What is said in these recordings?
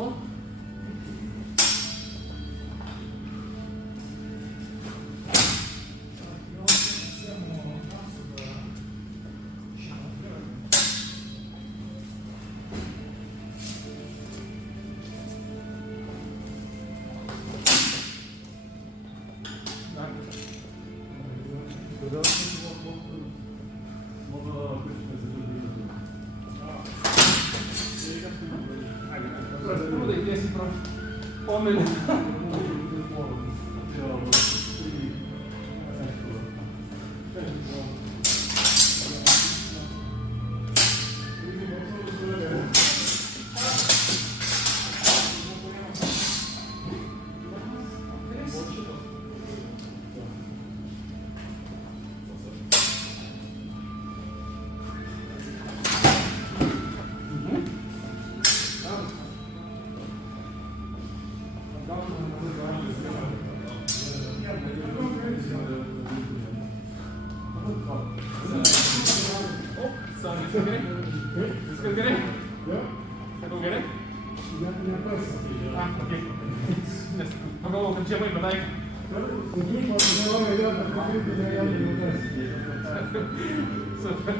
po'? Prvo da ide si prav pomen. Skal du get it? Ja. Skal du get it? Ja, pressa. Ok. Pa ga ovo kad ćemo ima daj. Utrimo se da ove jedna konkretno da ja ne pressa. Super.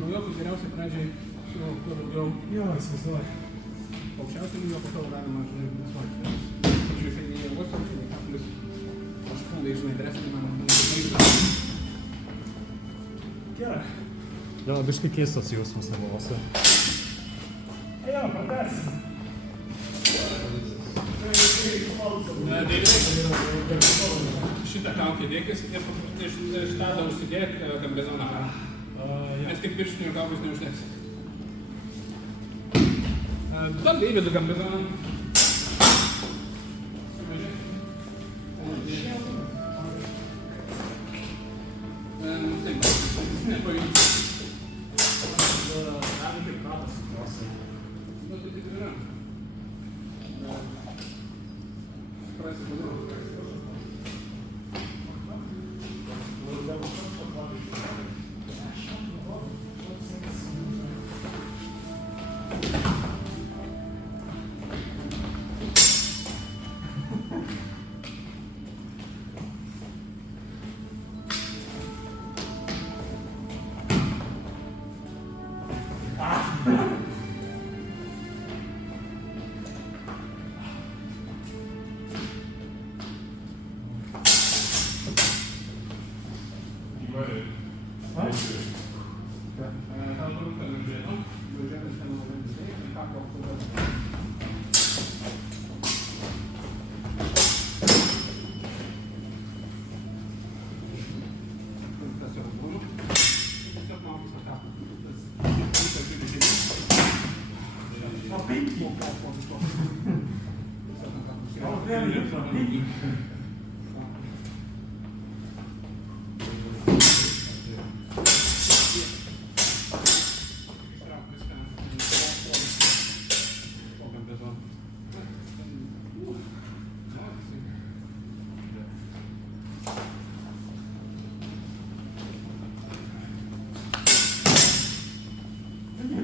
Naujokus geriausiai pradžiai su kuo daugiau aukščiausių lygio, po to galima, žinai, visuoti. Pačiu jisai nei jėgos, nei ką, plius aškundai, žinai, dreskinimą. Gerai. Jo, biškai keistas jausmas namuose. Jo, pratęsim. Šitą kaukę dėkis ir šitą užsidėk gambezoną. Nes tik pirštinių ir kaukės neužteks. Tada įvedu gambezoną. Nepavyks. Tas jau būnu. Tiesiog maukis ataku. Tas žiūri žemyn. No pinki. No treneri, no pinki.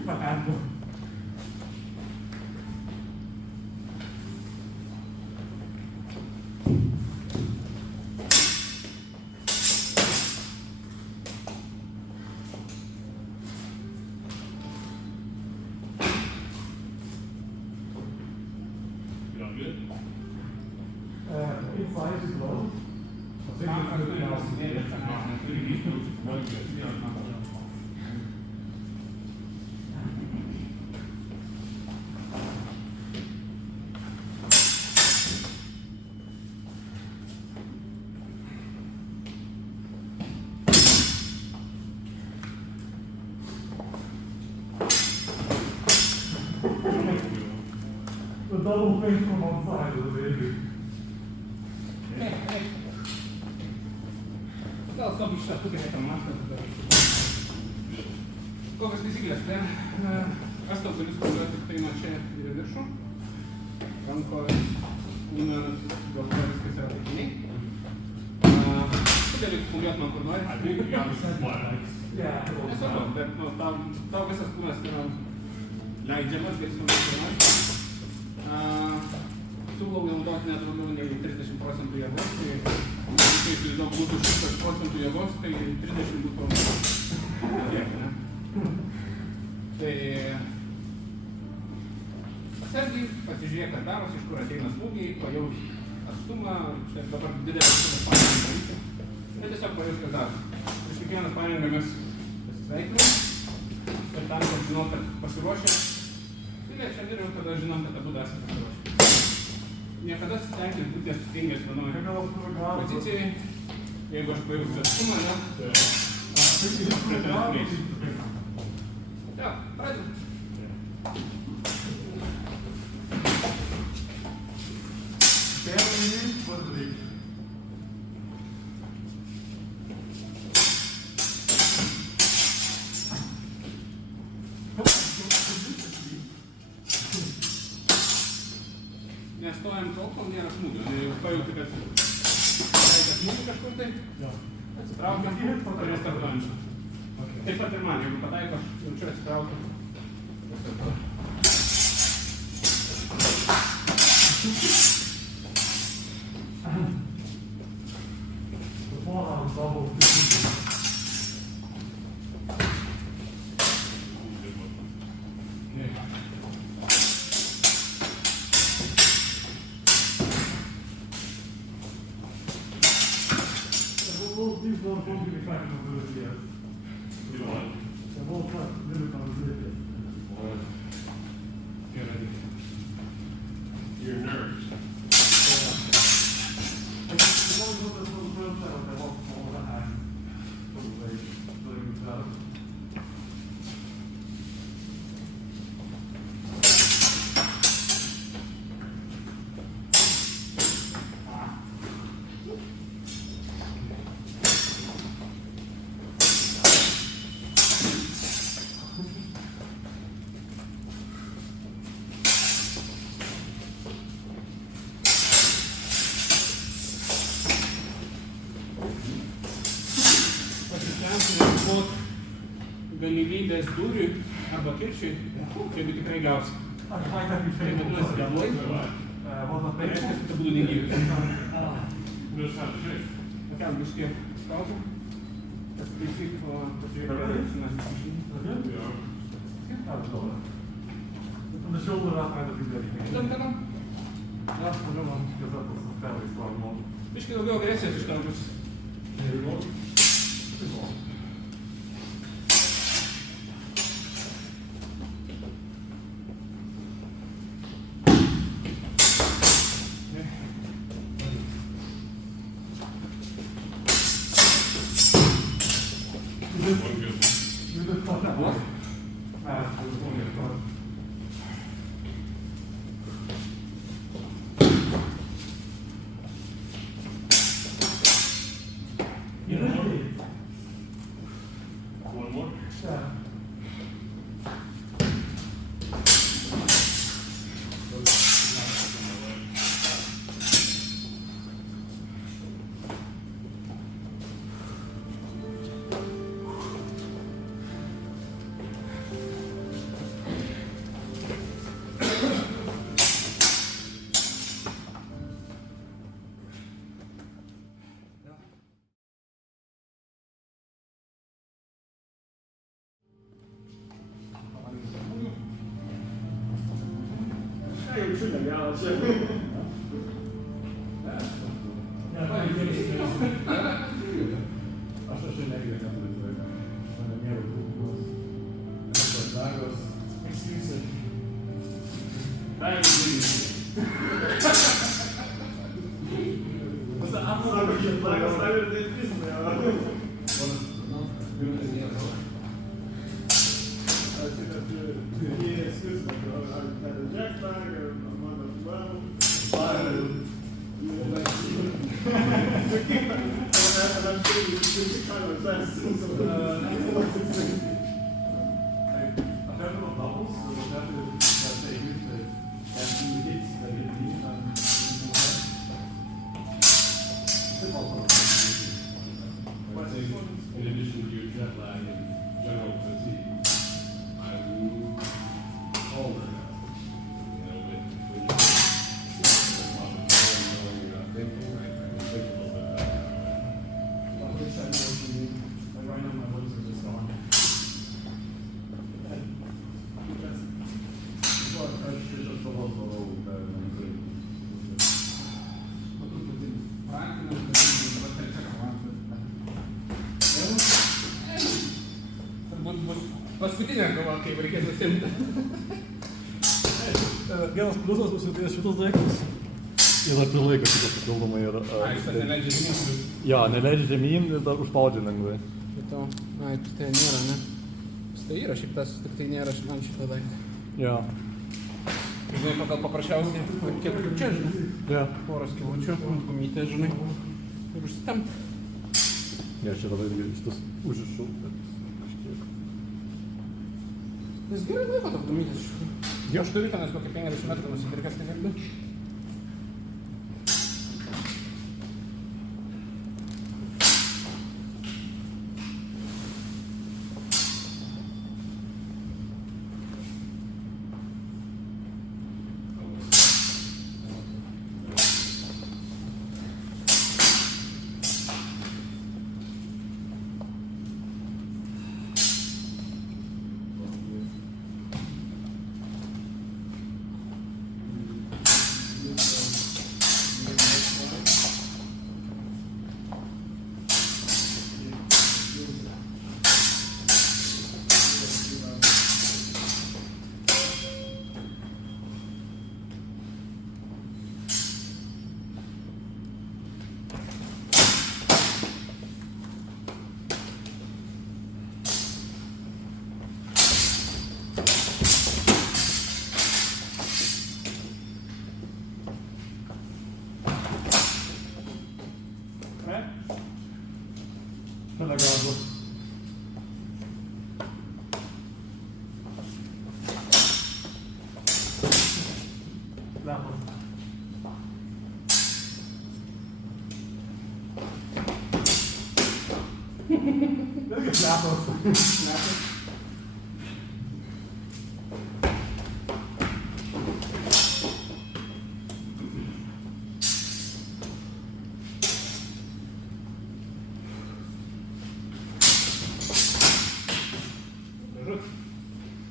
Pagando. Inside is low. The double face from one side of the baby. Gal stoviš tukaj nekam mašta. Kokios taisyklės, tai aš tau galiu spauduoti tai nuo čia ir viršų. Rankos, kūnas, galva viskas yra taikiniai. Tu gali spauduoti man kur nori. Nesvarbu, bet tau visas kūnas yra leidžiamas, gali spauduoti kur nori. Siūlau naudoti net daugiau nei 30% jėgos, tai įsivaizduok būtų 100% jėgos, tai 30 būtų tiek, ne? Tai atsargiai pasižiūrėk, kas darosi, iš kur ateina smūgiai, pajaus atstumą, štai dabar didelį atstumą paėmėm daryti, bet tiesiog pajaus, kas darosi. Prieš kiekvieną paėmėm mes pasisveikinam, ir tam, kad žinom, kad pasiruošę, suliečiam ir jau tada žinom, kad abu esame pasiruošę. Niekada stengtis būti nesustingęs vienoje pozicijai, jeigu aš pajausiu atstumą, ne? Jo, pradėm. Nestojam tol, kol nėra smūgio. Jeigu pajauti, kad reikia smūgį kažkur tai, atsitraukiam ir restartuojam. Taip pat ir man, jeigu pataiko, aš jaučiu atsitraukiam. These won't be the kind of ability yet. You want? The whole truck limit on ability. Get ready. Your nerves. Galimybės dūriui arba kirčiui, jeigu tikrai gausi. Tai vadinasi galvoj, tai reiškia, kad būtų negyvus. Pakelk biškį skautą, pasitaisyk, pasižiūrėk, On the shoulder that kind of thing that you can. Idam toliau. Yeah, I don't know, because that was a fairly strong one. Biškį daugiau agresijos iš tavo bus. Ja jaučiu negerą čia. Ne, aš energiją neturiu. Mane nėra trūkumas. Elektros dagos. Eksklysi. Sako, kad dagas stavė ir tai fizinė. In addition to your jet lag and general fatigue, I lose older now. You know, when you're not thinking, I can think a little bit better. Right now my lips are just gone. Aš iš atstovos darau, bet Turbūt bus paskutinė kova, kaip reikės nusimti. Vienas pliusas užsidėjęs šitus daiktus. Ir dar prilaiko šitą papildomai ir... Šitą neleidžia žemyn. Ja, neleidžia žemyn ir dar užspaudžia lengvai. Šito, tai nėra, ne? Tai yra šiaip tas, tik tai nėra ant šito daiktą. Ja. Žinai, pagal paprasčiausiai, kiek čia, žinai, Ja. poros kilučių, gumytė, žinai, ir užsitempt. Ja, čia dabar irgi šitas užrišau, bet kažkiek. Jis gerai laiko tos gumytės iš tikrųjų. Jo. Aš turiu tenais kokį 50 metrų nusipirkęs, tai girdi. Šalia gazo. Lepas. Irgi lepas.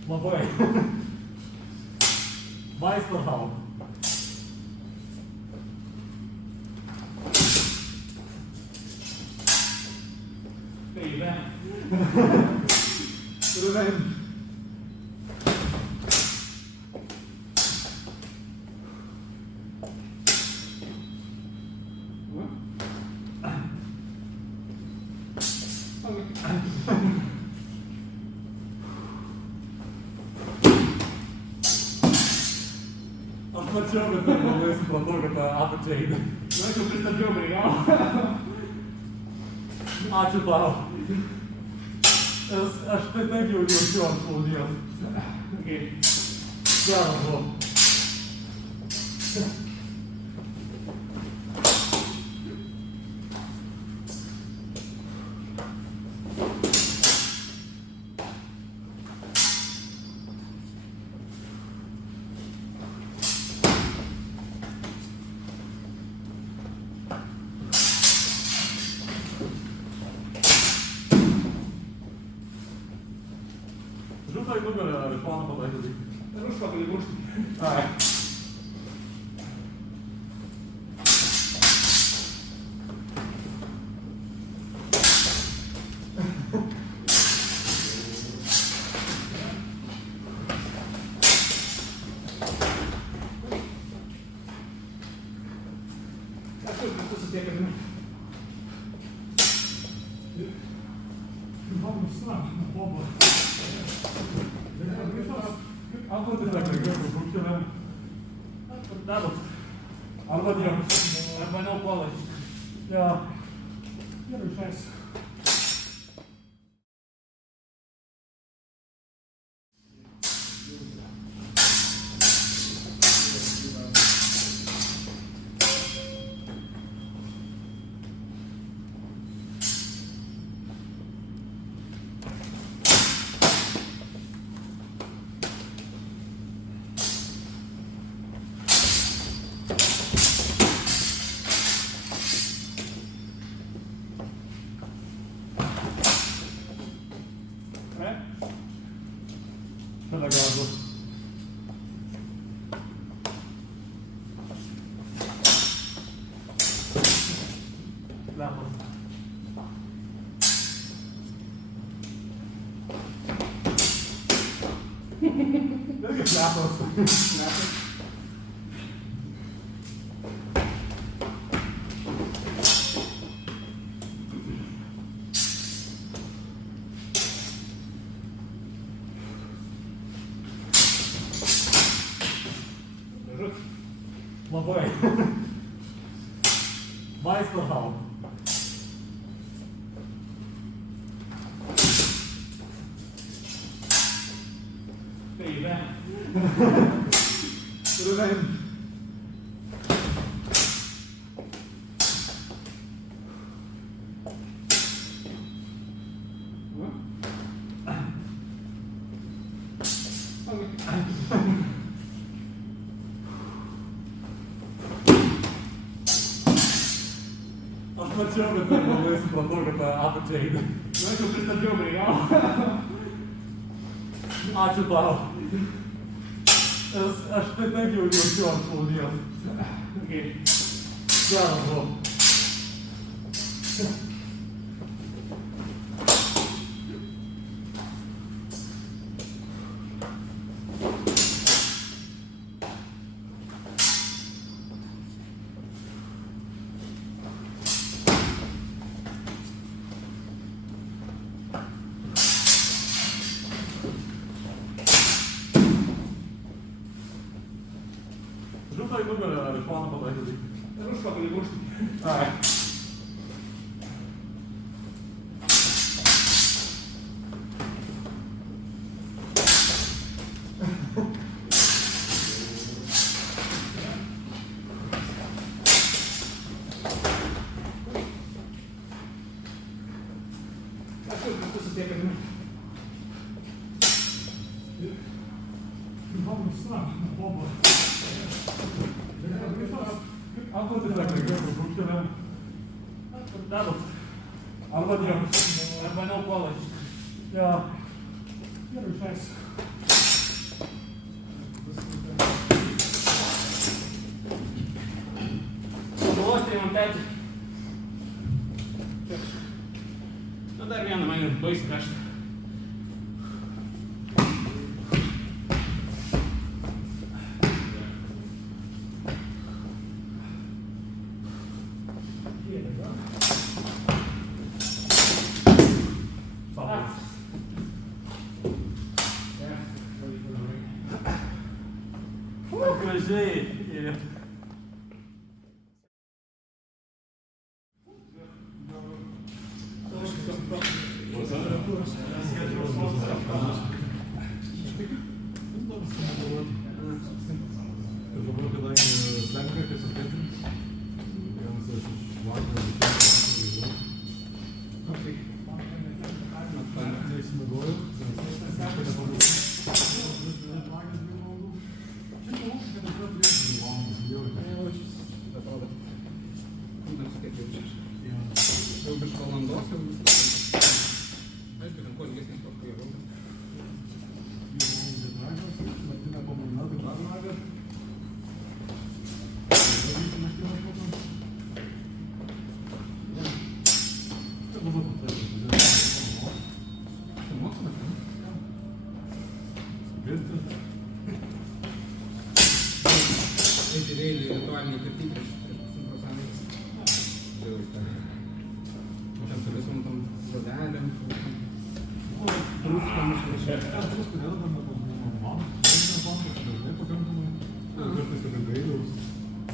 Labai. Meisterhau. Revenge. Aš mačiau, kad tai labai supratau, kad tą apačią eina. Nu, aš jau pristabdžiau, kai gal. Ačiū tau. Aš tai taip jau jaučiu ant plaudijos. Okay. Geras buvo. Žutai nugalė, ar iš mano pataikyti. Ir užpakalį mušti. Ai. susitiekėme. Arba Dievas. Arba neupuolas. Ja. Gerai, šeis. Šalia gazo. Lepas. Irgi lepas. Labai. Meisterhau. Taip, Turiu veim. Aš mačiau, bet tai labai supratau, kad tą apačią eina. nu, aš jau pristabdžiau prie jo. Ačiū tau. Aš tai taip jau jaučiu ant šlaunies. Okay. Geras buvo. Žutai nugalė, ar iš mano pataikyti? Ir užpakalį guršti. Ai. Aš jau visus susitiekėme. Ako ti tako nekako zvučene? Lepas. Arba Dievas. Arba neupuolas. Ja. Gerai, šeis. Pagalvostai man petį. Nu, dar vieną man baisi kraštą. Gražiai. Dabar, kadangi slenka, kai suskaitim, vienas iš vakaro neįsimiegoju, Jau virš valandos jau viskas. Aišku, ten kuo ilgesnis paskui jau. naktinė pamaina, tai dar nagas. Eiti vėl į ritualinį pirtį prieš 100%. labai jau įstatė. Aš ten su visom tom žodelėm, druskam išrašė. Aš druskų nededame, man, dažnai pakankamai, kartais ir gailiaus.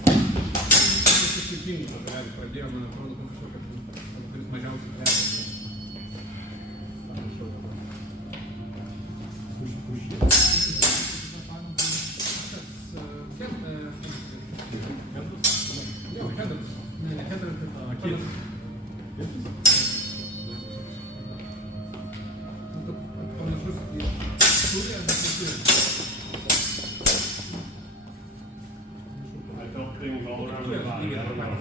Tas skirtingai žodelį pradėjo, man atrodo, kad kažkokia, kuris mažiausiai kvepia. I felt things all around my body. I don't know.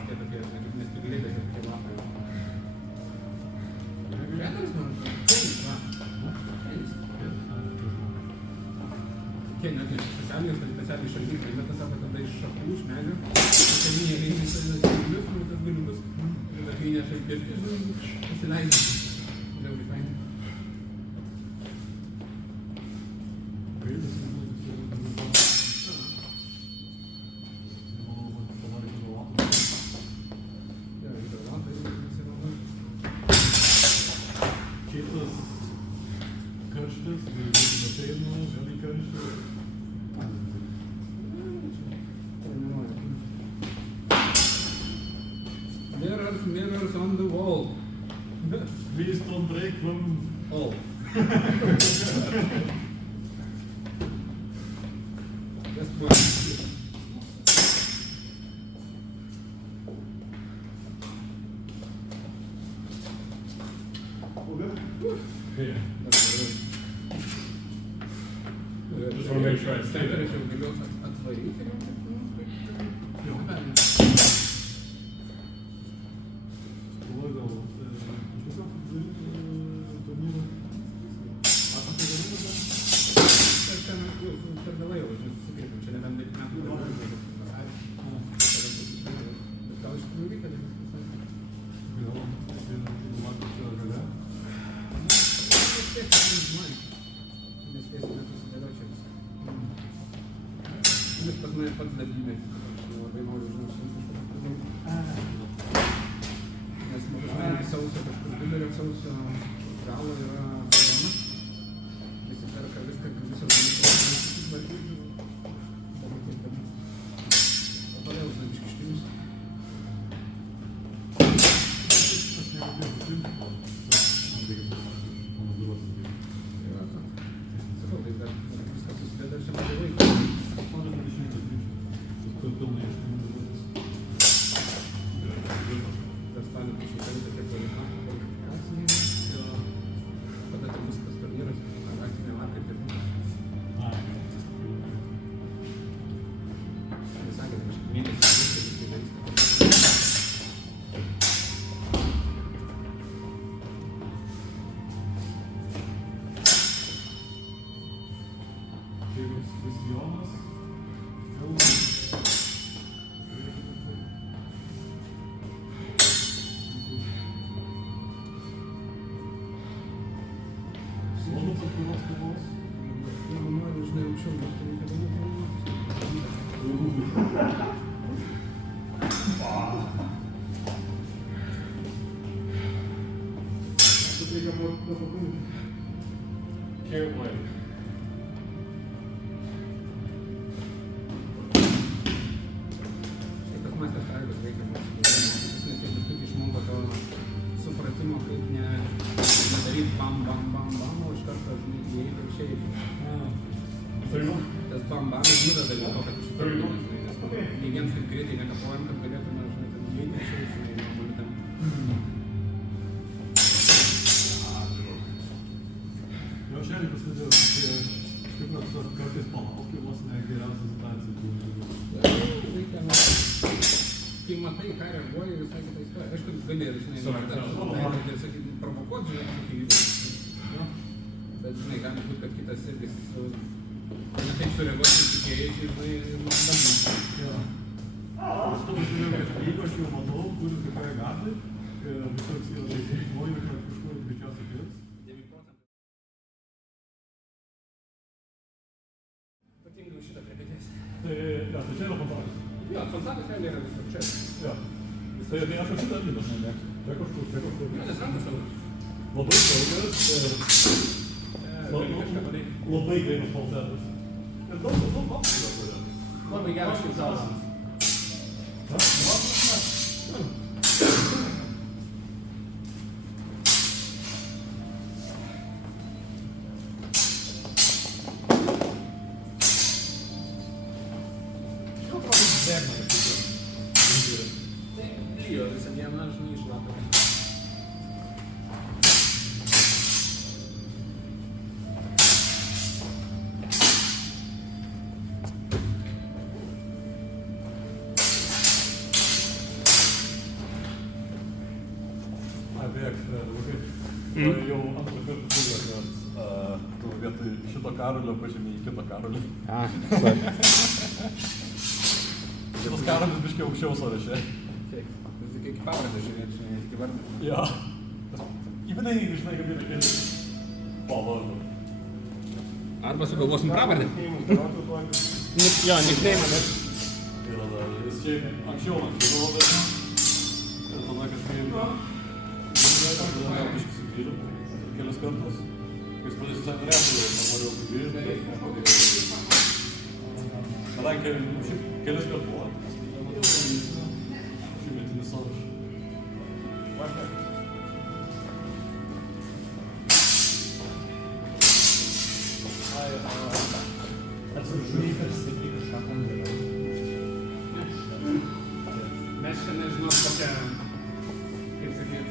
Specialiai šaldyklai, bet tas sako, tada iš šakų, iš medžio, specialiniai rėmėsi tas galiukas, ir kai įneša į pirtį, pasileidžia. Žiauriai fainai. Kitas karštas, ateinu, žaliai karštas. Mirrors on the wall. Please don't break them. All. Just one. Yeah. Just wanna make sure I stay there. Pas mane pats dalyvė. Aš labai noriu žinoti nes mažai sausio kažkur vidurio sausio galo yra sezona. Visi perka viską, visos gamyklos vartyti. O toliau biškištinius. Sakau, tai dar viskas susideda ir čia mažai laiko. Can't wait. Tas masės tarybas veikia mūsų gyvenimą, nes jie tik išmoko to supratimo, kaip nedaryti bam, bam, bam, bam, o iš karto įeiti ir išeiti. Tas bam, bam nudeda dėl to, kad išsipirkime, nes nei viens taip greitai nekapojam, kad galėtume, įeiti ir išeiti, normaliu tempu. Šiandien pasidėjau, aš kaip kartais palaukiu, vos ne geriausia situacija. Kai matai, ką reaguoji, visai kitą istoriją. Aišku, gali ir, ir sakyti, provokuoti, žinai, kokį judesį. Bet, žinai, gali būti, kad kitas irgi ne taip sureaguoti tikėjai, žinai, ir bandyti. Aš to pasižiūrėjau, kad jeigu aš jau matau, kur kokioje gatvėje, visoks yra žaidėjai, kad kažkur greičiausiai pirks. Ypatingai už šitą prie petės. Tai čia yra fantastika. Jo, fantastika realiai yra visur čia. Jo. Tai aš atsidalinas nemėgstu. Čia kažkur. Nes rankos saugas. Labai saugas ir Gali kažką padaryti. labai greitas falsetas. Ir daug papsų dar. Labai geras šilsalas. Jo, visą dieną aš neišlapau. Jau antrą kartą buvo, kad tu vietoj šito Karolio pažymė į kitą Karolį. Šitas Karolis biškai aukščiau sąraše. Iki pavardę žiūrėti, žinai, iki vardą. Jo. Ypatingai, žinai, kad yra keli po vardu. Arba sugalvosim pravardę. Jo, nickname, bet... Ir tada jis šiaip anksčiau lankydavo, bet... Ir tada kažkaip... Tada biškai sugrįžo kelias kartus. Kai jis pradės visai norėtų, nenorėjau sugrįžti. Kadangi šiaip kelias kartus buvo. Šimetinis sąrašas. Mes čia nežinau kokią, kaip sakyt,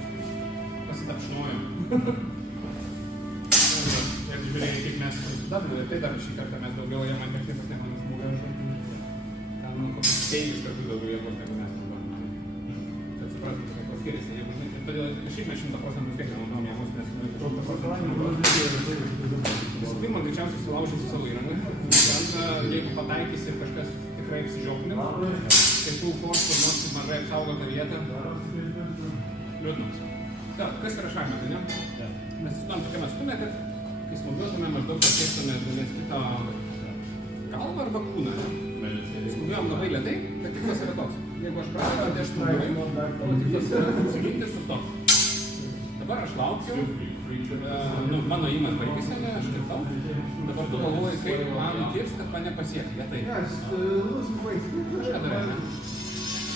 pasitapšnojom. Ir žiūrėjai, kaip mes susidabdavome, tai dar šį kartą mes daugiau jam technikas negu mes buvome žodžiu. Ten kokius 5 kartus daugiau jėgos negu mes buvome. Kad suprastum, kad ko skiriasi. Todėl šiaip mes 100% vis tiek nenaudojom jėgos, nes 100% naudojom. Visų pirma, greičiausiai sulaužysi savo įrangą. Antra, jeigu pataikysi ir kažkas tikrai apsižioplinė, tai tų forsų nors mažai apsaugotą vietą, liūdnas. Kas yra šachmatai, ne? Mes įstojom tokiame stume, kad kai smūgiuotume, maždaug pasiektume vienas kito galvą arba kūną. Smūgiuojam labai lėtai, bet tikslas yra toks. Jeigu aš pradedu, tai aš smūgiuoju, o tikslas yra atsiginti ir sustoti. Dabar aš laukiu, mano įmas baigėsi, aš kirtau. Dabar tu galvoji, kaip man nukirsti, kad mane pasiekti. Lėtai. Kažką darai, ne?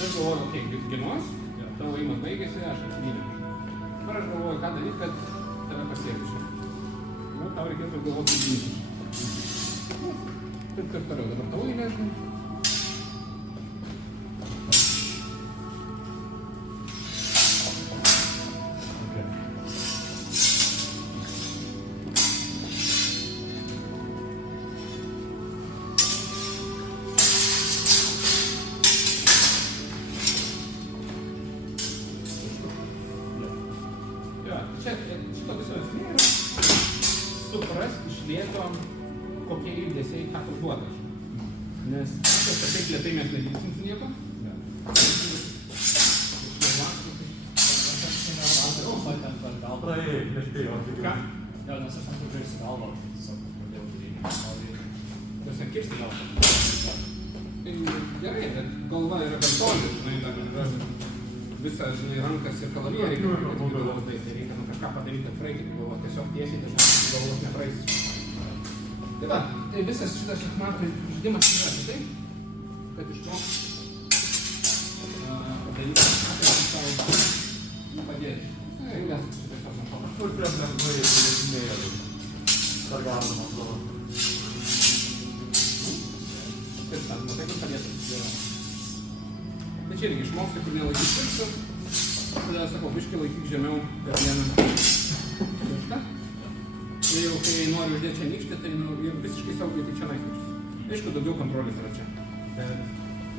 Aš galvoju, okei, ginos, tavo įmas baigėsi, aš atsigyniau. Dabar aš galvoju, ką daryti, kad tave pasiekčiau. Nu, tau reikėtų galvoti ginti. Taip kaip toliau, dabar tavo įmė, žinai. Šito viso esmė yra suprast iš lėto, kokie judesiai ką tau duoda. Nes kad taip lėtai mes nedarysim su nieko. Gal praėjai, nespėjau. Ką? Jo, nes aš man žaisti galvą, tiesiog pradėjau daryti. Tas nekirsti galvą. Tai gerai, bet galva yra per toli, žinai, dar visą, žinai, rankas ir kalaviją reikia galvos daryti, tai reikia kažką padaryti, kad praeiti galvos, tiesiog tiesiai, dažniausiai galvos nepraeis. Tai va, tai visas šitas šachmatų žaidimas yra apie tai, kad išmokti padaryti kažką, kad savo padėti. Kur prie lengvai įsilesinėjo. Dar galima savo. Taip, matai, kur padėti. Bet čia irgi išmoksti, kur nelaikyt pirksų. Tada sakau, biškį laikyk žemiau per vieną pirštą. Ir jau kai nori uždėti čia nykštį, tai visiškai saugiai tik čia nykštis. Aišku, daugiau kontrolės yra čia. Bet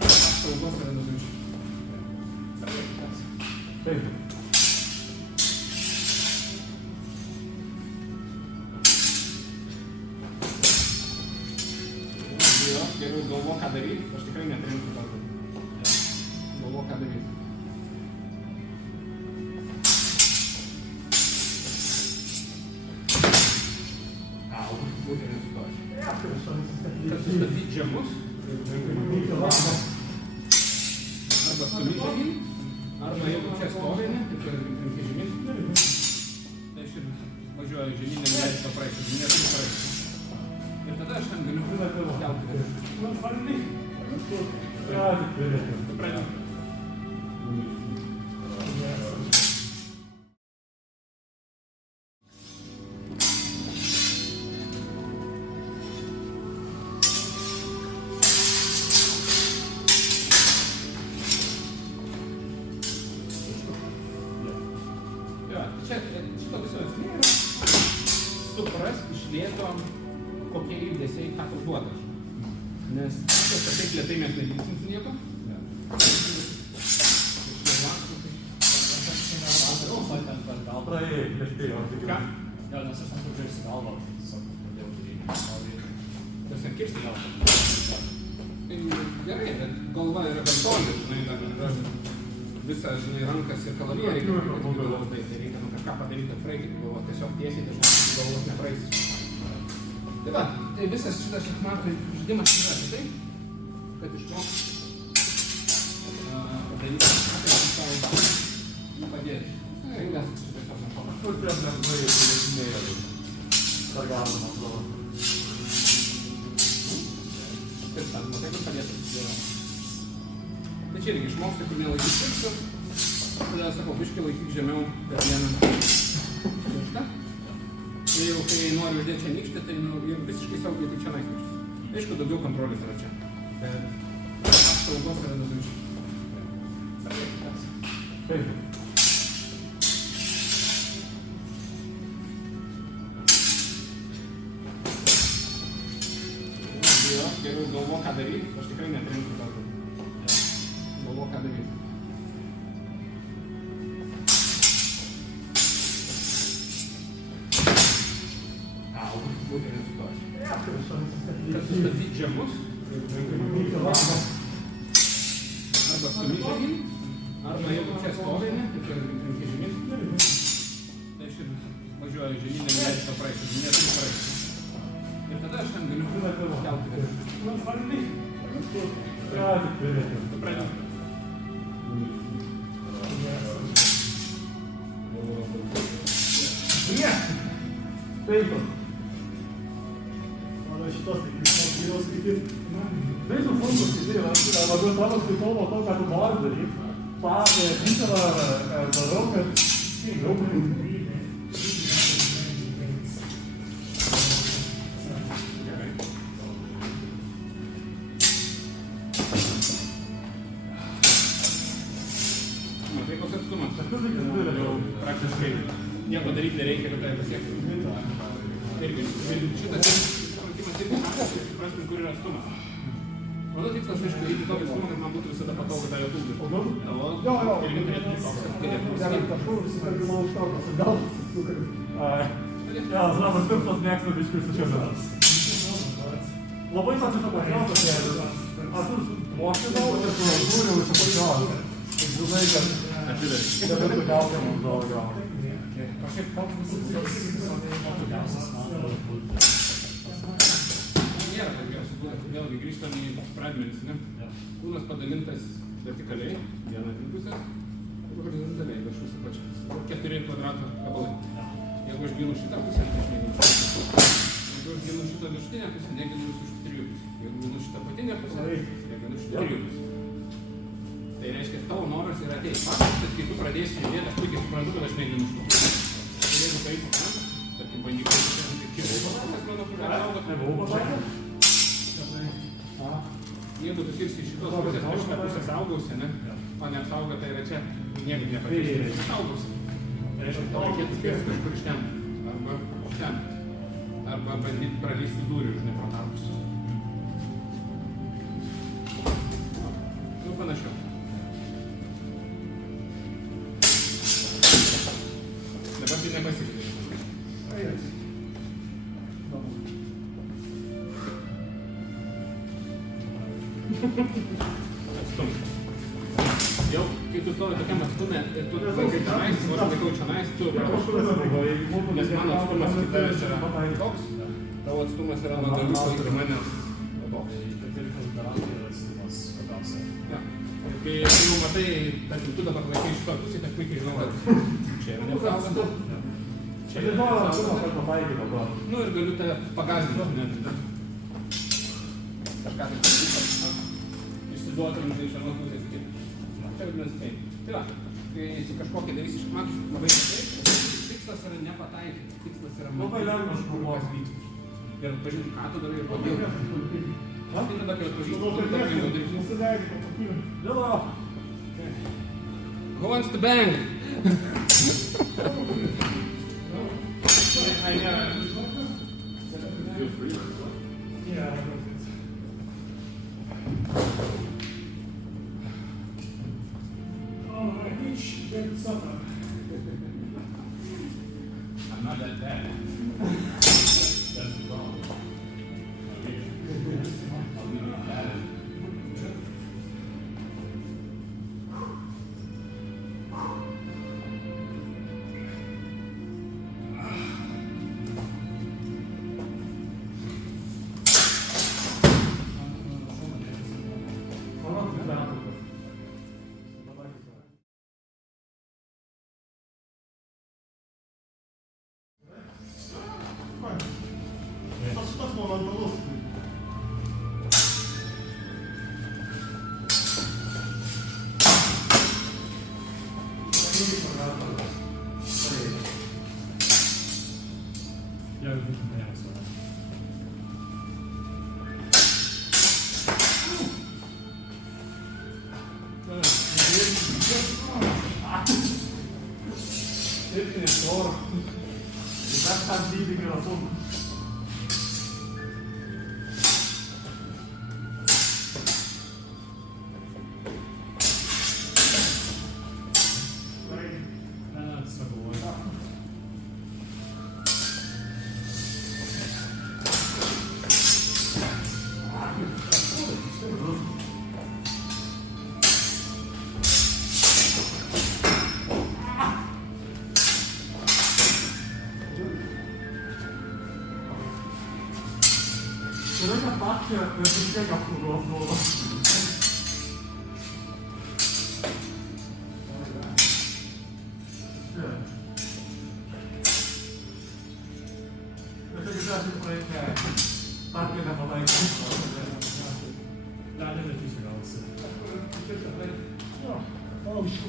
apsaugos yra daugiau čia. Taip. Geriau galvo, ką daryti, aš tikrai netrensiu kartu. Galvo, ką daryti. Būtent nesustoji. Kad sustabdyti žemus, arba stumyti žemyn, arba žemyn neleidžia to praeiti, neturi praeiti. Ir tada aš ten galiu kelti. Nu, varliai. Pradėk turėti. Tu pradėk. Čia šito viso esmė yra suprast iš lėto, kokie judesiai ką tau duoda. Nes kad taip lėtai mes nevysim su nieko. Praėjai, nespėjau. Ką? Ja, nes aš ten pradžiausi galvą, tiesiog pradėjau daryti. Tas ten kirsti galvą. Tai gerai, bet galva yra gan toli, žinai, dar visą, žinai, rankas ir kalaviją reikia galvos, tai reikia kažką padaryti, kad praeiti galvos, tiesiog tiesiai, dažnai galvos nepraeis. Tai va, tai visas šitas šachmatų žaidimas yra tai, kad išmokti padaryti kažką, tai savo padėti. Reikas tiesiog nepamatyti. Kur prie lengvai įsileidinėjo. Dar galima, atrodo. Taip, matai, kur padėti. Tai čia irgi išmokti, kur nelaikyti pirštų. Tada sakau, biškį laikyk žemiau per vieną pirštą. Tai jau, kai noriu uždėti čia nykštį, tai ir visiškai saugiai tik čia nykštis. Aišku, daugiau kontrolės yra čia. Bet apsaugos yra daugiau čia. Taip. Geriau galvo, ką daryti, aš tikrai netrinksiu tą. Galvo, ką daryti. Būtent nesustoji. Kad sustabdyti žemus, arba stumi žemyn, arba jeigu čia stovėme, tai čia rinkai žemyn, tai aš ir važiuoju žemyn, neleidžiu to praeiti, neturi praeiti. Ir tada aš ten galiu kelti. Nu, varliai. Pradėk turėti. Tu pradėk. Ne! Taip. Mano šitos geriau skaityti. Tai su fundu skaityti, labiau tavo skaitau nuo to, ką tu nori daryti. Pinterą darau, kad daug praktiškai nieko daryti nereikia, kad tai pasiekti. Irgi, šitas supratimas irgi matas, kad suprastum, kur yra atstumas. Mano tikslas, aišku, įti tokį atstumą, kad man būtų visada patogu tą jo tūlį. Irgi turėtų būti toks, kad galėtų Ja, zrabas pirštas mėgsta biškius su šiandien. Labai pasipačiausias jėdus. Aš mokinau ir žiūriu užsipačiausias. Žinai, kad dabar tu gauti mums daugiau. Kažkaip koks patogiausias man. Nėra daugiausiai, vėlgi grįžtam į pradmenis, ne? Kūnas padalintas vertikaliai, viena dvi pusės, ir horizontaliai, viršus apačias. 4 kvadrato gabalai. Jeigu aš ginu šitą pusę, tai aš neginu šitą pusę. Jeigu aš ginu šitą viršutinę pusę, neginu iš 3 pusę. Jeigu ginu šitą apatinę pusę, neginu iš 3 pusę. Tai reiškia, tavo noras yra ateiti. Faktas, kad kai tu pradėsi judėti, aš puikiai suprantu, kad aš neginu šitą pusę. Tai jeigu tai suprantu, tarkim, bandykite, kad kirbau pasakas, mano pusė auga. Nebuvau pasakęs? Jeigu tu kirsi iš šitos pusės, aš šitą pusę saugausi, ne? O neapsauga, tai yra čia. Niekaip nepakirsi, aš saugausi. Tai reiškia, tau reikėtų kirsti kažkur iš ten. Arba iš ten. Arba bandyti pralysti dūrių, žinai, pro tarpus. Nu, panašiau. Dabar tai nepasikeitė. Atstum. Jau, kai tu stovi tokiam atstume, ir tu laikai čionais, o aš laikau čionais, tu pravašus. Nes mano atstumas iki tavęs yra toks, tavo atstumas yra nuo galiuko iki manęs toks. Ja. Kai jau matai, tarkim, tu dabar laikai šitą pusę, tai puikiai žinau, kad čia yra neapsaugota. Čia Aš žinojau, pirmą kartą pataikiau to. Nu ir galiu tave pagazdinti, ne? Kažką tai išsiduotum iš vienos pusės į kitą. Čia vadinasi taip. Tai va, kai esi kažkokį darysi išmatus labai gerai, tikslas yra nepataikyti. Tikslas yra Labai lengva šturmuoti. kas vyksta. Ir atpažinti, ką tu darai ir kodėl. Tai tada, kai atpažįsti, Manau, tu kad darai jau nesam, daryti. nusileidžiu po pakilį. Žinau. Who wants to bang? Feel free. Yeah. Oh, I each get something. I'm not that bad. That's the problem. I'll leave it bad. Tas momentalus. Das kann die Dinge davon. Durante a parte, eu tenho que pegar pro novo. Eu tenho que dar aqui pra ele, tá aqui na mão aí. Nada é difícil, não. Oh, bicho.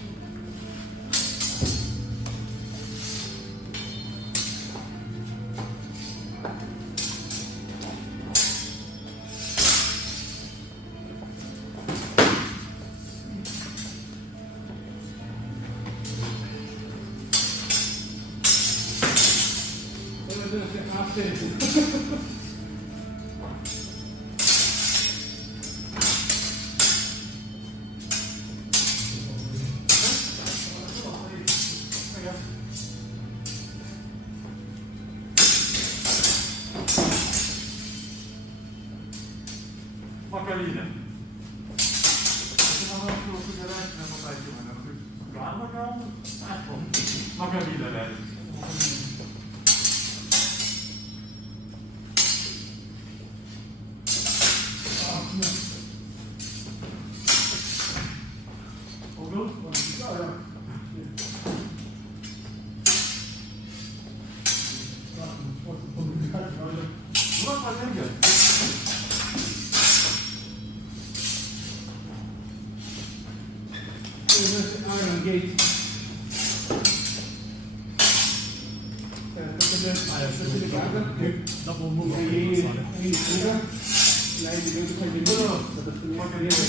Makalynė. Aš manau, kad tu gerai nepataikymą, nes kaip galva gauna, makalynė leidžia. O gal? Nu, padengia. Iron Gate. Double move. Leidži gauti pažymėjimą, tada tu negalėjai.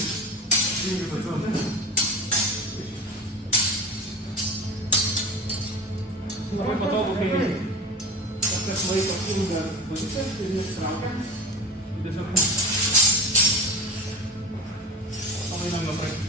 Labai patogu, kai kažkas laiko ilgą poziciją ir jis traukia. Ir tiesiog labai lengva praeiti.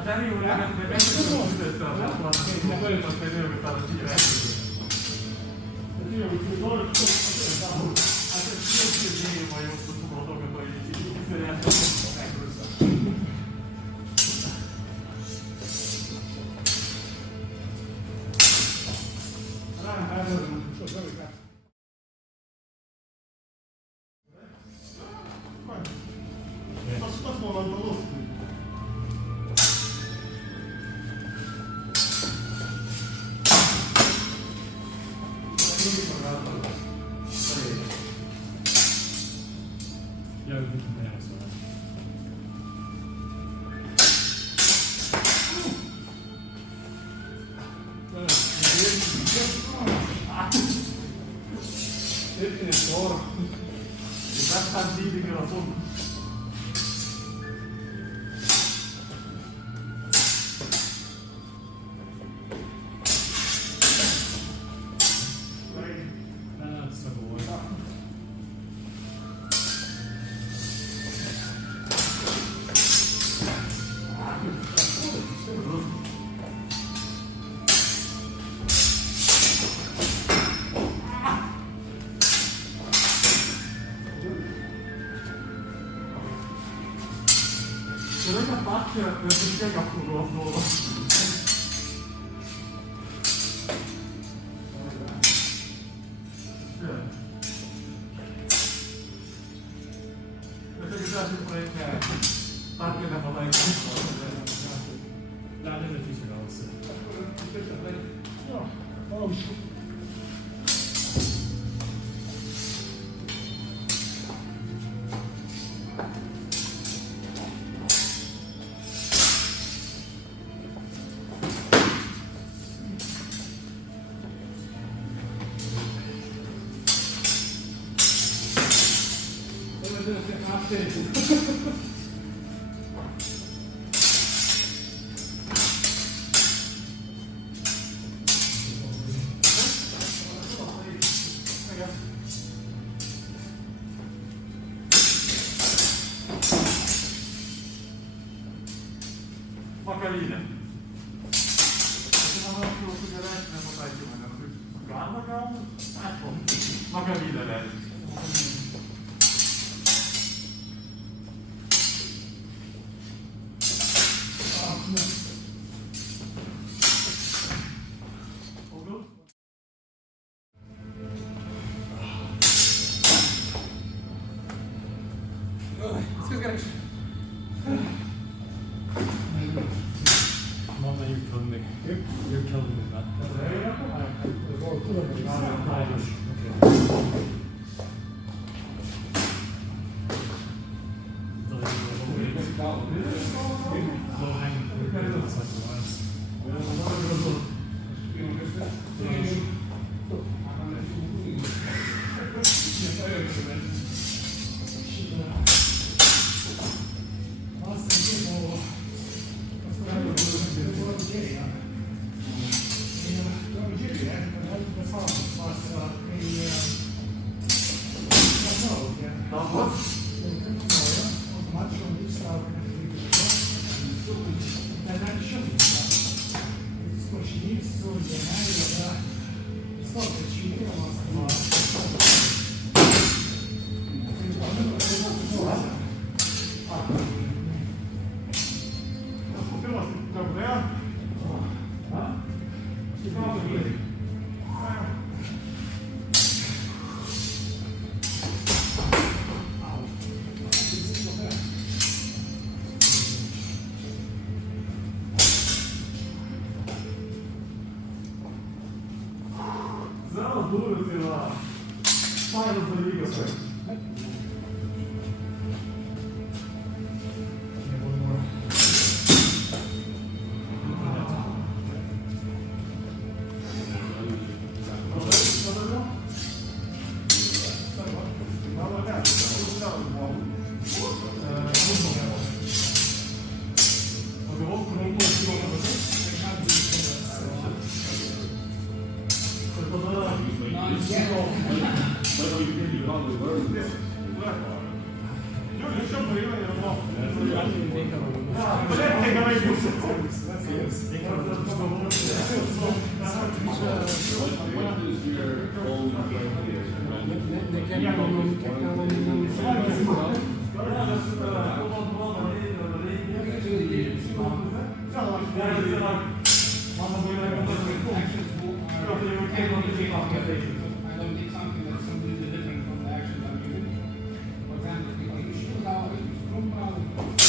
Aš ten jau nebent negaliu paskaitai, kad tavo čia aš esu girdėjimą jau supratau, kad to įsirėtų. toks momentalus. Jag vet inte mer så. Det är svårt. Det är bästa tidigare som. Men så går det. Det är inte bara att jag ska lägga på då. Jag tycker att det är inte starkare än vad jag Nej, det är inte alls. Ja, paus. Makalinen. Det var nog så jag räknar på sig men gamla. Makalinen där. Mamma är ju kunnig. Jag är kunnig. Zelo duro si lá. Faz essa liga, velho. I don't take something that's completely different from the actions I'm using. For example, if I take shoes out, I use compound.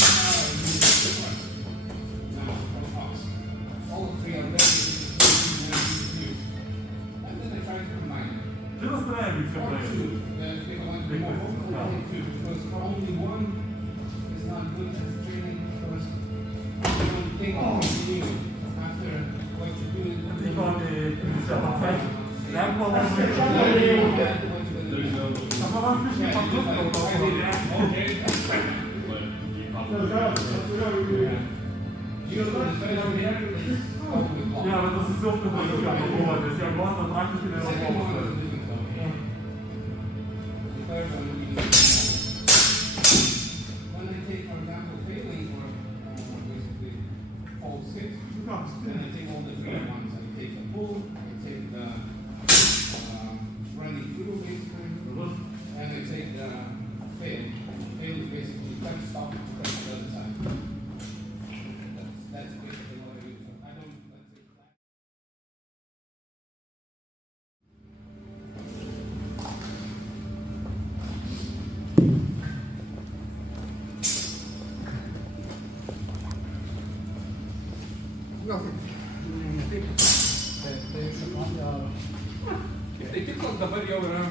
nes garas, aš turėjau Ja, bet tas susilpnina kažką pabuvo, nes jėgos to praktiškai nėra pavojus. When they take, for example, failing or basically false hits, then they take all the three ones. They take the pull, they take the running through basically, and they take the fail. Fail is basically cut stop, cut to the other side. That's basically what I use. So I don't, let's say, gal taip, ne taip. Tai tikslas dabar jau yra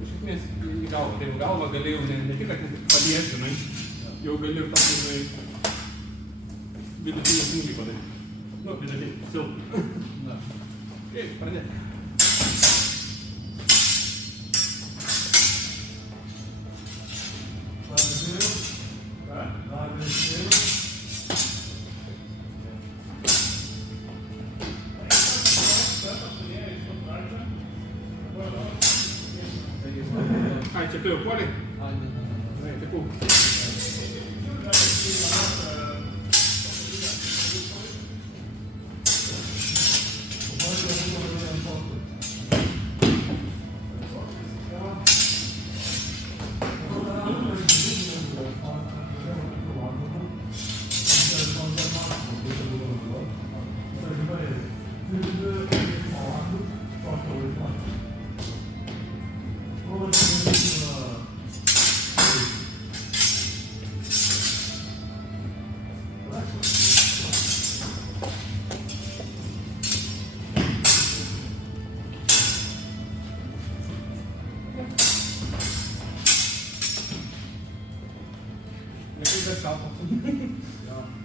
iš esmės į galvą. Tai į galvą gali jau ne tik, kad palies, žinai, jau gali ir tokį, žinai, vidutinį smūgį padaryti. Nu, vidutinį, silpną. Kaip, pradėti. Ai, čia tu jau puolei? Gerai, tai pūk.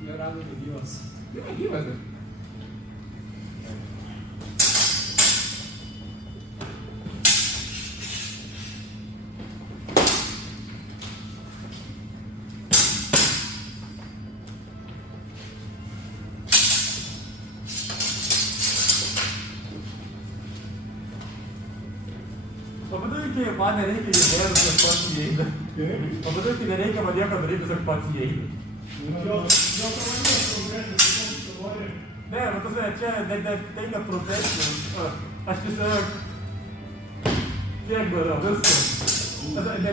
Jo rado negyvas. Negyvas dar. Pabudai, man nereikia judėti, aš pats įeina. Pabudai, nereikia man nieko daryti, tiesiog pats įeina. Ne, bet tas čia tai ne profesija. Aš tiesiog tiek dariau, viskas.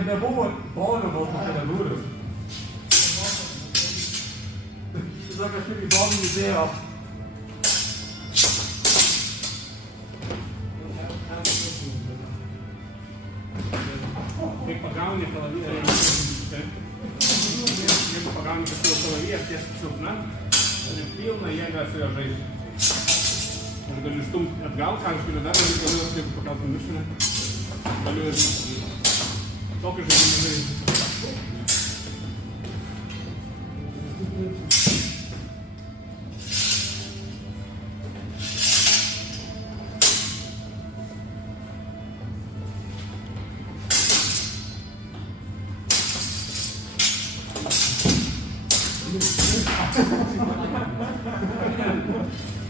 Nebuvo tolimas kalendorius. Tiesiog kažkaip įdomi idėja. Kai pagauni kalaviją, jeigu pagauni kažkokio kalaviją, ties silpna, turi pilną jėgą su jo žaisti. Aš galiu išstumti atgal, ką aš galiu dar, galiu, jeigu pakaltų mišinę, galiu ir tokį žaidimą žaisti.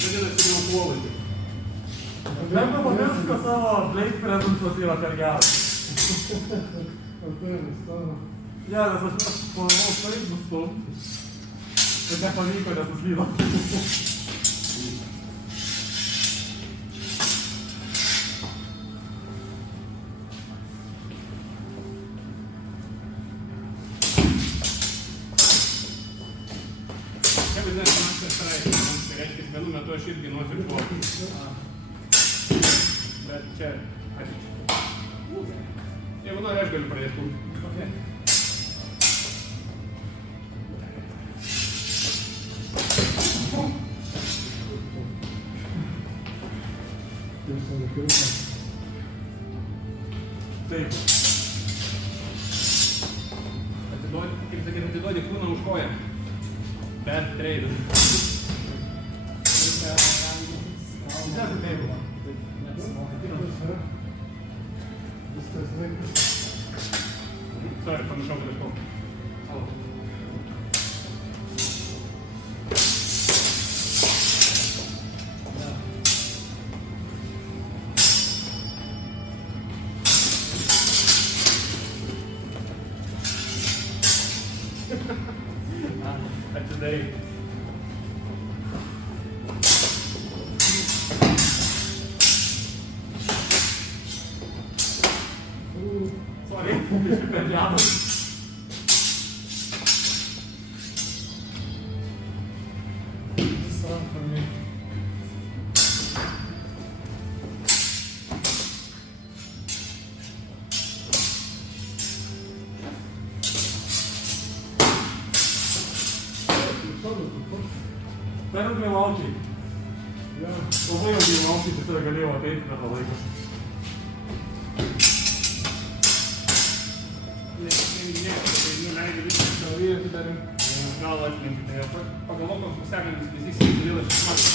Vadinasi, jau puolai. Lengva viską savo Blade prezentus yra per geras. Ja, nes aš planavau taip nustumti. Bet nepavyko, nes nuslydo. Čia vadinasi master strike. Tai reiškia, vienu metu aš irgi nosiu puolai. Bet čia atičiau. Jeigu nori, aš galiu pradėti pulti. Taip. Atiduodi kūną už koją. Per treidus. Sorry, pamiršau kažko. Atsidarai. Sorry, biškai per žemas. Per ilgai laukiai. Labai ilgai laukiai, tai tada galėjau ateiti per tą laiką. Nuleidai visą savo ir dar gal atminti. Tai pagalvok, koks sekantis visi kodėl aš išmatau.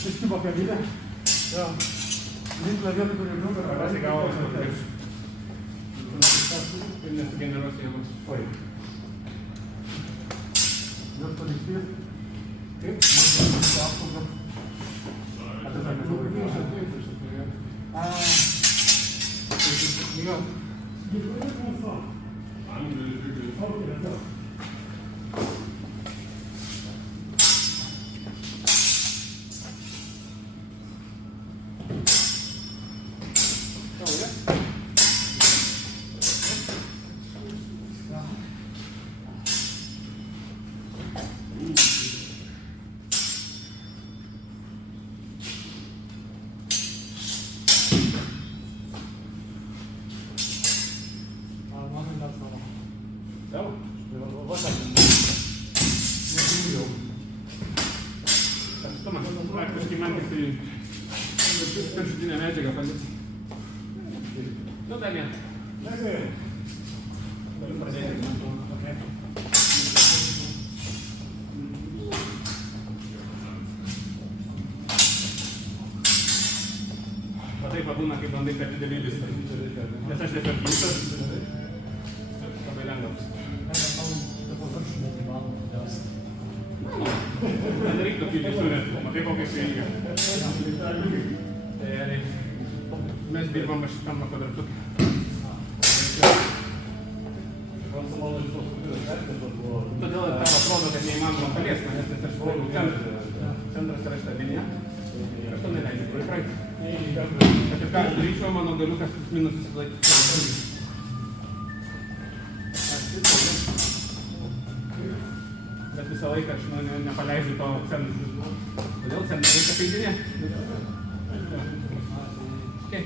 Biškai pakalydė. Jo. Linklą vietą, kur ir nugarą. Pasigavo savo prieš. Ir nesugeneruos jėgos. Oi. Jos paliktis. Kaip? Mūsų apsaugą. Atsisakė savo laiką. Jo. I'm really good. Tavo? Atstumas, praktiškai man tik tai viršutinę medžiagą palikti. Nu, dar vieną. Galiu pradėti. Va taip būna, kai bandai per didelį listą. Nes aš tiesiog lystas. Labai lengvas. Nedaryk tokių tiesų, nes matai kokia sveiga. Tai mes dirbam šitam kvadratuke. Todėl tau atrodo, kad neįmanoma paliesti, nes aš buvau centras. Centras yra šitą liniją. Aš to neleidžiu, kur praeiti. Kad ir ką aš daryčiau, mano galiukas minus susilaikyti. Bet visą laiką aš nepaleidžiu to centro. Todėl centrą reikia paidinėti. Okay.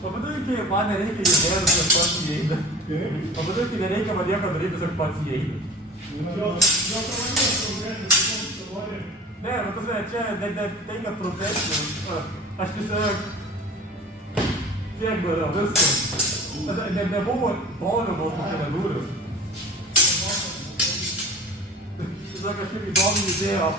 Pavaduokite, man nereikia judėti, tiesiog pats įeina. Pavaduokite, nereikia man nieko daryti, tiesiog pats įeina. Ne, bet tas ne, čia tai, kad profesijos. Aš tiesiog tiek dariau, viskas. Nebuvo brolio balsų kalendorius. Tiesiog kažkaip įdomu judėjo.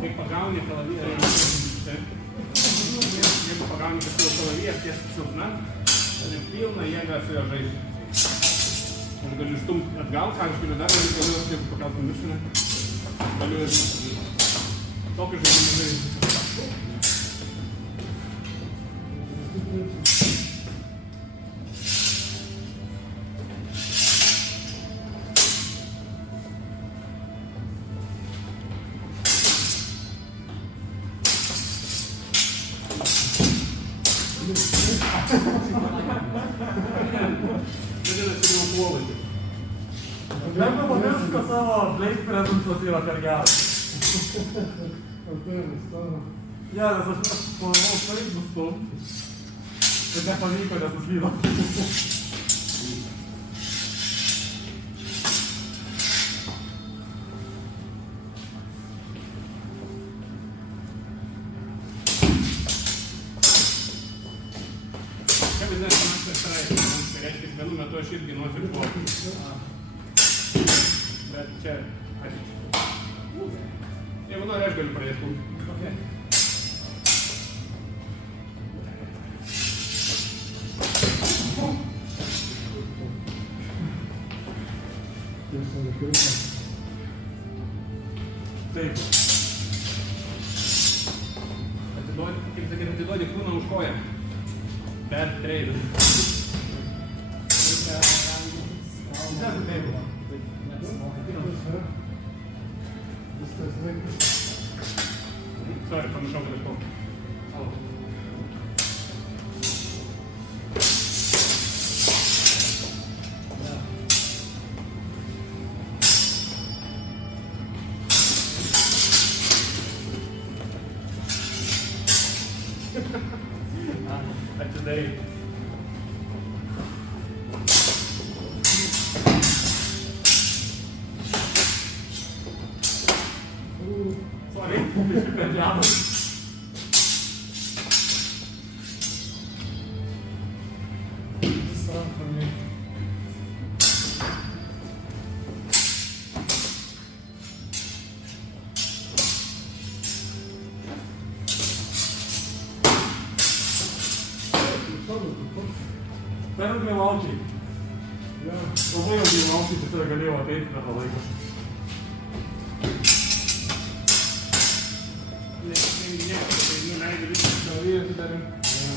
Kai pagauni kalaviją, jeigu pagauni kažkokio kalaviją ties silpna, turi pilną jėgą su jo žaisti. Aš galiu stumti atgal, ką aš galiu dar, galiu, jeigu pakeltum viršinę, galiu ir tokius žaidimus žaisti. Vadinasi, jau puolai. Lengva pamiršti, kad savo Blade prezentas yra per geras. Geras, aš planavau taip nustumti. Bet nepavyko, nes nuslydau. Čia vadinasi, master strike. Tai reiškia, vienu metu aš irgi nusiplokiu. Bet čia atsikščiau. Jeigu nori, aš galiu pradėti pulti. Taip. Atiduodi kūną už koją. Per treidą. Sorry, pamiršau, kad aš pau. Ačiū. Sorry, per žemas. Per ilgai laukiai. Labai ilgai laukiai, tiesiog galėjau ateiti per tą laiką.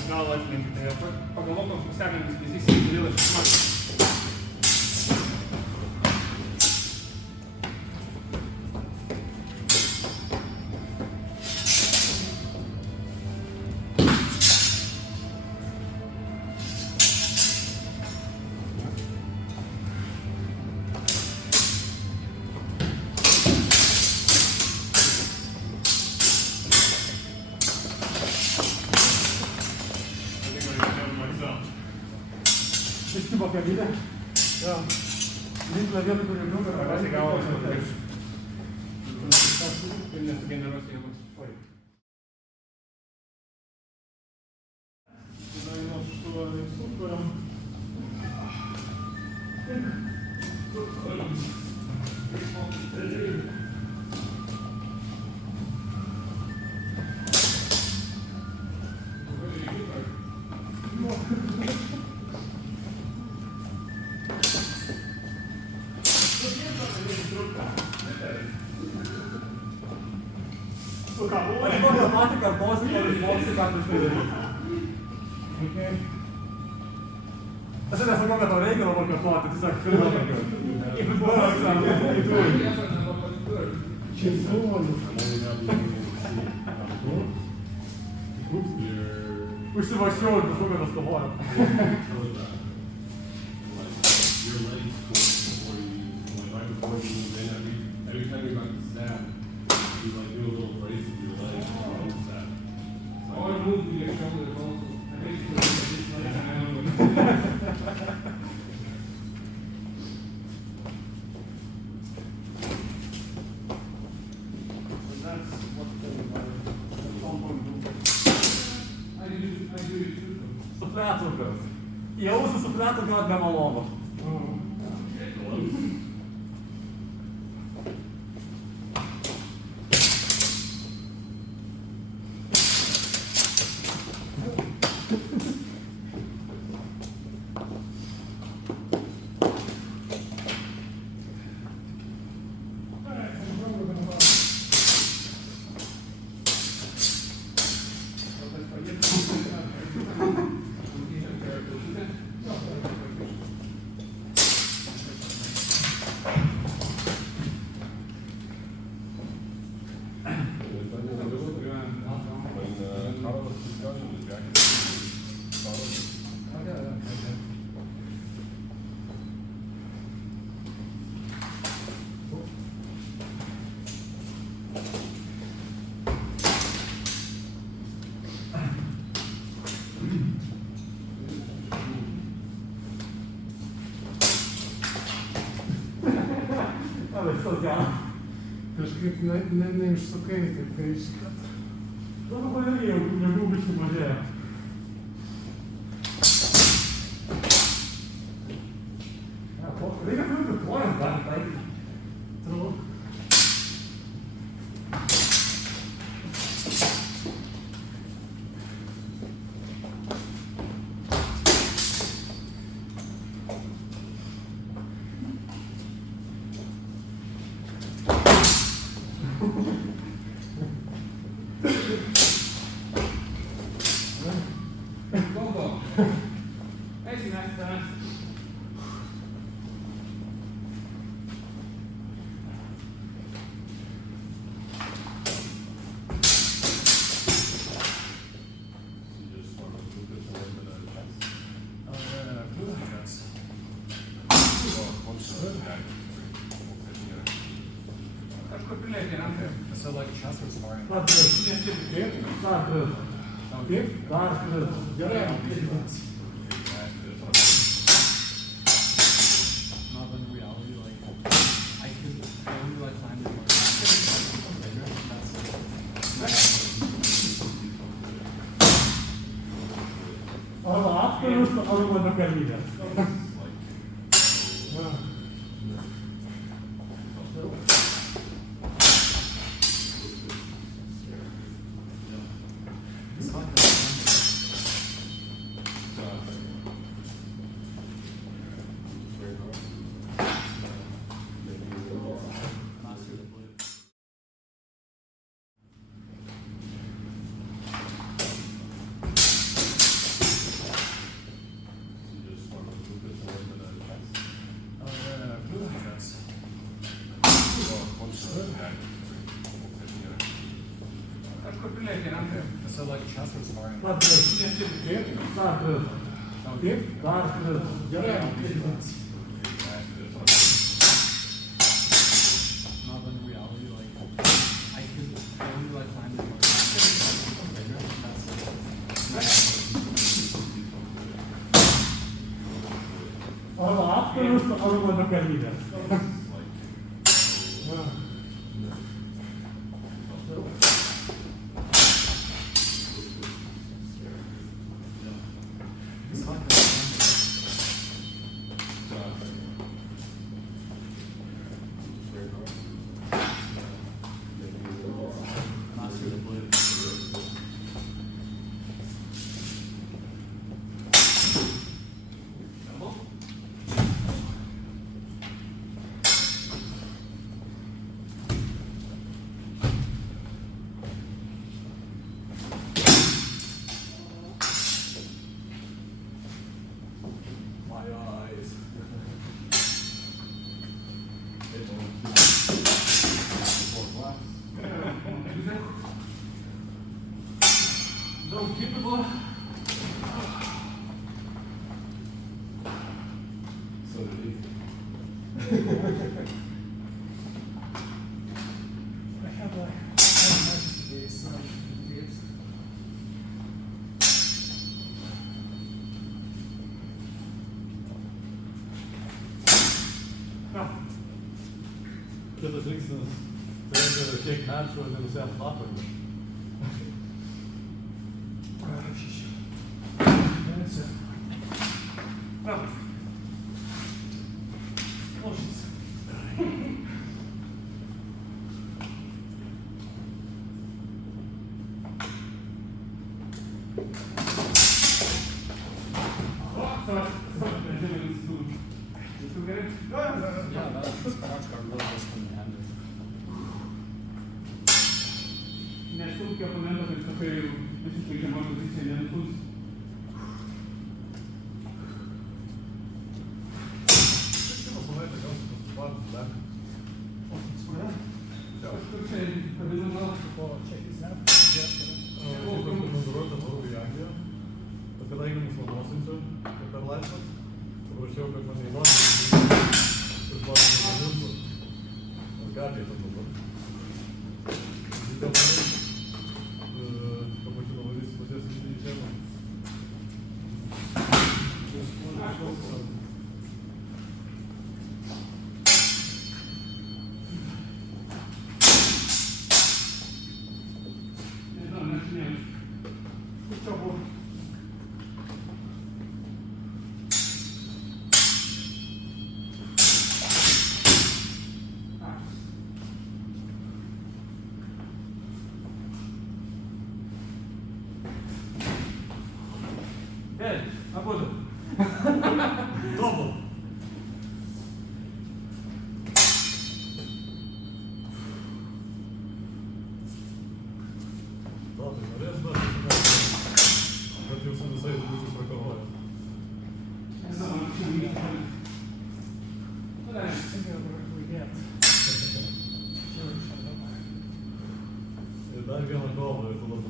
Gal atlinkite. Pagalvok, koks pusiavinis vizys, kodėl aš išmokau. Iškibo kavinę. Jo. Linklą vietą, kur jau nugarą. Pasigavo savo prieš. Ir nesugeneruos jėgos. Oi. Aš noriu matyti kartosi, kad išmoksi, ką tu štai daryti. Aš nesakau, kad tau reikia dabar kartoti, tiesiog pirmą kartą. Užsivašiau ir visų, kad aš kovoju. Every time you're about to stab, you like do a little brace with your leg and you stab. Or move with your shoulders also. I think it's Sufletukas. Jausiu sufletuką be malono. Ale co ja? Kažkaip neišsukai, taip kai iškat. No pajėgiau, nebūtų sumažėję. Reikia turėti kojas dar taikyti. Truk. Go. Nice. You just want to move it forward to the chest. Kažkur prilėti ranką. So like chest or sparring? Dar tris. Kaip? Dar tris. Kaip? Dar tris. Gerai. Not in reality, like I could only like find it more. Arba apkarus, arba nukalynės. Master the blade. You just want to move it forward to the chest. Kažkur prilėti ranką. So like chest or sparring? Dar tris. Kaip? Dar tris. Kaip? Dar tris. Gerai. Not in reality, like I could only like find it more. Arba apkarus, arba nukalynės. Master the blade. My eyes. Daug kitų. So did he. I have like 10 matches today, so it's Kitas žingsnis, tai kiek metų nenusėt lapą. Yeah, that's scratch guard really just from the end. Nesūkia oponento, kaip sakai, visiškai žemą poziciją nenusus. Kažkur čia pavadinama. check this out. Kadangi mus naudosim čia, mačiau, kad mane įmonė, kad žmonės nežintų. Ar gatvėje tam dabar. Dėl manai, pamačiau nuvarys pusės į žemą. Nežinau, nežinau. Čia buvo. Ej, abudu. Double. Labai norės dar, bet jau su visais būsiu prakovojęs. Nežinau, nežinau. Nu, dar. Ir dar vieną kovą, ir tada